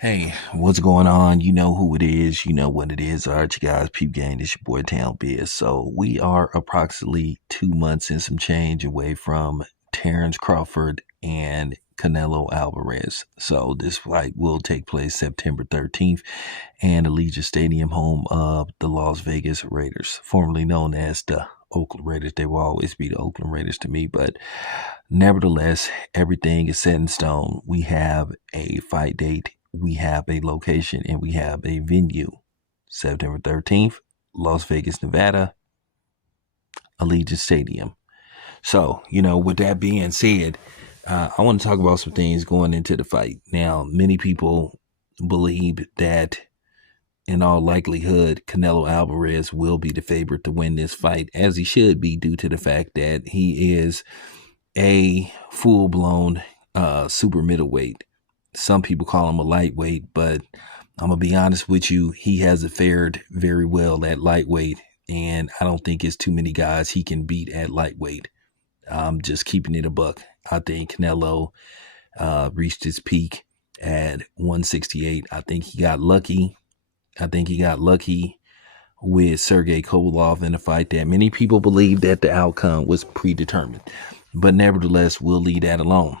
Hey, what's going on? You know who it is. You know what it is. All right, you guys, peep gang. This your boy Town Biz. So we are approximately 2 months and some change away from Terrence Crawford and Canelo Alvarez. So this fight will take place September 13th and Allegiant Stadium, home of the Las Vegas Raiders, formerly known as the Oakland Raiders. They will always be the Oakland Raiders to me, but nevertheless, everything is set in stone. We have a fight date, we have a location, and we have a venue. September 13th, Las Vegas, Nevada, Allegiant Stadium. So, with that being said, I want to talk about some things going into the fight. Now, many people believe that in all likelihood, Canelo Alvarez will be the favorite to win this fight, as he should be, due to the fact that he is a full-blown super middleweight. Some people call him a lightweight, but I'm going to be honest with you, he hasn't fared very well at lightweight, and I don't think it's too many guys he can beat at lightweight. I'm just keeping it a buck. I think Canelo reached his peak at 168. I think he got lucky. With Sergey Kovalev in a fight that many people believe that the outcome was predetermined. But nevertheless, we'll leave that alone.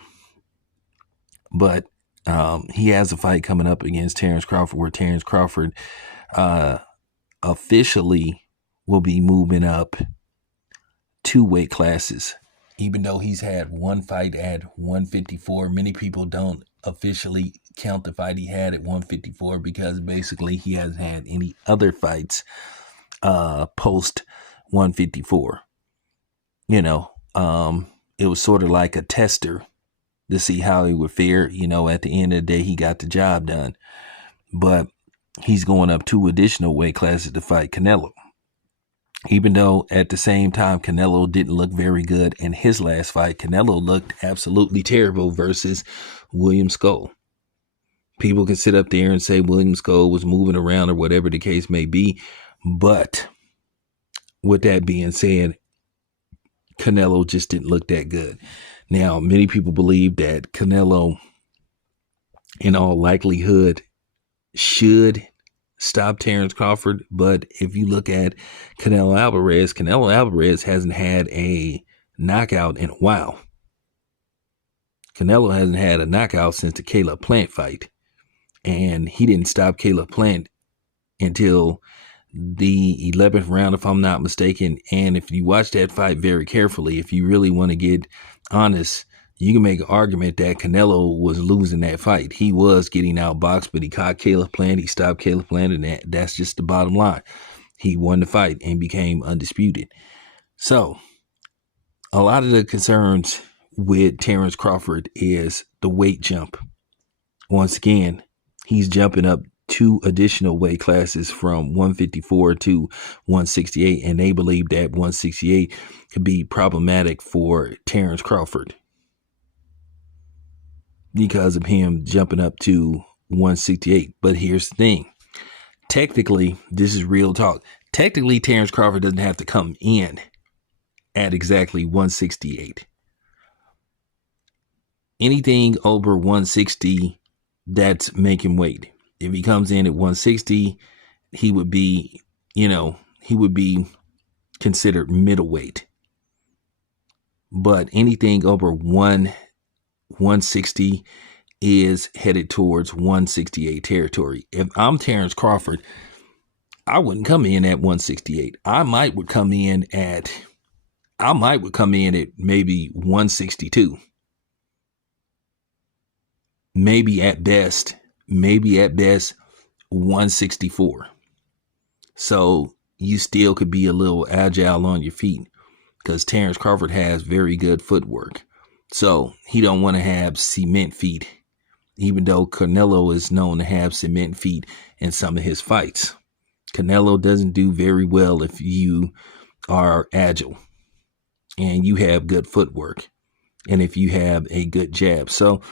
But he has a fight coming up against Terrence Crawford, where Terrence Crawford officially will be moving up 2 weight classes. Even though he's had one fight at 154, many people don't officially count the fight he had at 154 because basically he hasn't had any other fights post 154. It was sort of like a tester to see how he would fare. At the end of the day, he got the job done. But he's going up 2 additional weight classes to fight Canelo. Even though at the same time, Canelo didn't look very good in his last fight. Canelo looked absolutely terrible versus William Scull. People can sit up there and say William Scull was moving around or whatever the case may be. But with that being said, Canelo just didn't look that good. Now, many people believe that Canelo, in all likelihood, should stop Terrence Crawford. But if you look at Canelo Alvarez hasn't had a knockout in a while. Canelo hasn't had a knockout since the Caleb Plant fight. And he didn't stop Caleb Plant until the 11th round, if I'm not mistaken. And if you watch that fight very carefully, if you really want to get honest, you can make an argument that Canelo was losing that fight. He was getting outboxed, but he caught Caleb Plant. He stopped Caleb Plant, and that's just the bottom line. He won the fight and became undisputed. So, a lot of the concerns with Terrence Crawford is the weight jump. Once again, he's jumping up 2 additional weight classes from 154 to 168, and they believe that 168 could be problematic for Terrence Crawford because of him jumping up to 168. But here's the thing. Technically, this is real talk. Technically, Terrence Crawford doesn't have to come in at exactly 168. Anything over 160, that's making weight. If he comes in at 160, he would be considered middleweight. But anything over 160 is headed towards 168 territory. If I'm Terrence Crawford, I wouldn't come in at 168. I might would come in at maybe 162. Maybe at best 164. So you still could be a little agile on your feet because Terrence Crawford has very good footwork. So he don't want to have cement feet, even though Canelo is known to have cement feet in some of his fights. Canelo doesn't do very well if you are agile and you have good footwork and if you have a good jab. So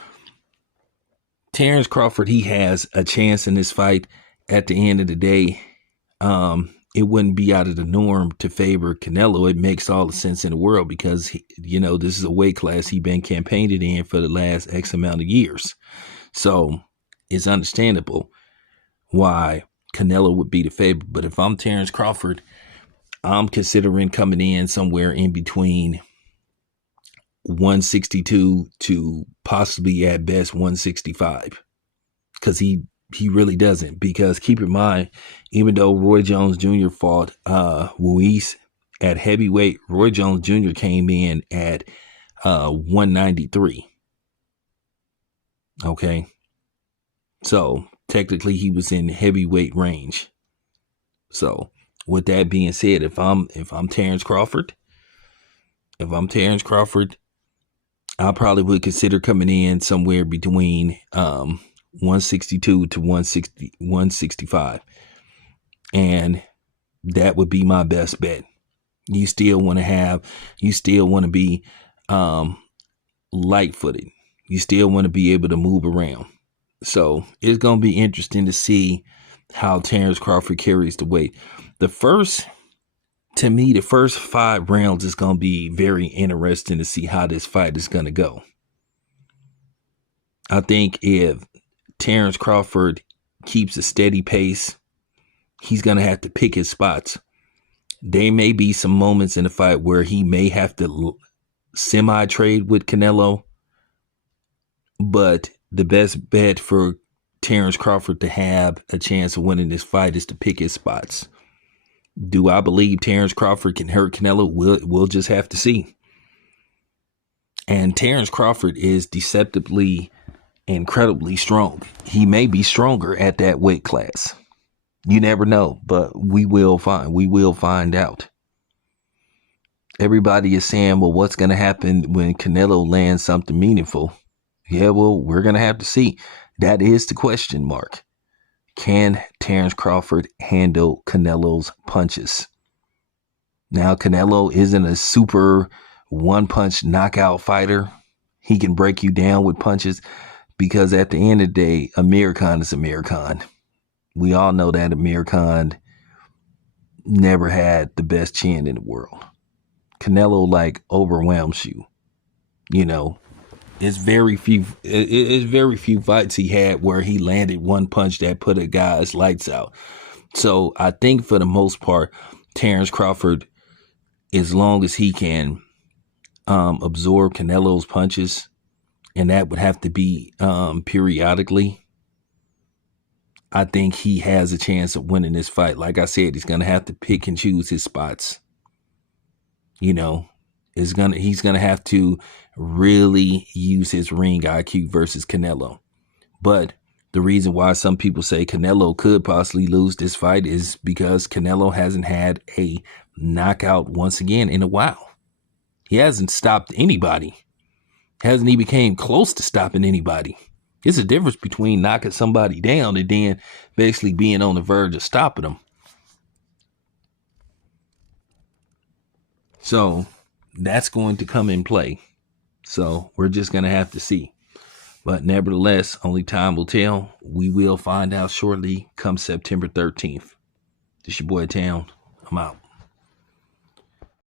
Terrence Crawford, he has a chance in this fight. At the end of the day, it wouldn't be out of the norm to favor Canelo. It makes all the sense in the world because, this is a weight class he's been campaigning in for the last X amount of years. So it's understandable why Canelo would be the favorite. But if I'm Terrence Crawford, I'm considering coming in somewhere in between 162 to possibly at best 165, because he really doesn't. Because keep in mind, even though Roy Jones Jr. fought Ruiz at heavyweight, Roy Jones Jr. came in at 193. Okay, so technically he was in heavyweight range. So with that being said, if I'm Terrence Crawford, I probably would consider coming in somewhere between 162 to 165. And that would be my best bet. You still want to be light-footed. You still want to be able to move around. So it's going to be interesting to see how Terrence Crawford carries the weight. The first 5 rounds is going to be very interesting to see how this fight is going to go. I think if Terrence Crawford keeps a steady pace, he's going to have to pick his spots. There may be some moments in the fight where he may have to semi-trade with Canelo, but the best bet for Terrence Crawford to have a chance of winning this fight is to pick his spots. Do I believe Terrence Crawford can hurt Canelo? We'll just have to see. And Terrence Crawford is deceptively incredibly strong. He may be stronger at that weight class. You never know, but we will find out. Everybody is saying, well, what's going to happen when Canelo lands something meaningful? Yeah, well, we're going to have to see. That is the question mark. Can Terrence Crawford handle Canelo's punches? Now, Canelo isn't a super one-punch knockout fighter. He can break you down with punches because at the end of the day, Amir Khan is Amir Khan. We all know that Amir Khan never had the best chin in the world. Canelo overwhelms you. You know, it's very few fights he had where he landed one punch that put a guy's lights out. So I think for the most part, Terrence Crawford, as long as he can absorb Canelo's punches, and that would have to be periodically, I think he has a chance of winning this fight. Like I said, he's going to have to pick and choose his spots. You know, he's going to have to really use his ring IQ versus Canelo. But the reason why some people say Canelo could possibly lose this fight is because Canelo hasn't had a knockout once again in a while. He hasn't stopped anybody. Hasn't even came close to stopping anybody. It's a difference between knocking somebody down and then basically being on the verge of stopping them. So that's going to come in play. So we're just going to have to see. But nevertheless, only time will tell. We will find out shortly come September 13th. This your boy Town. I'm out.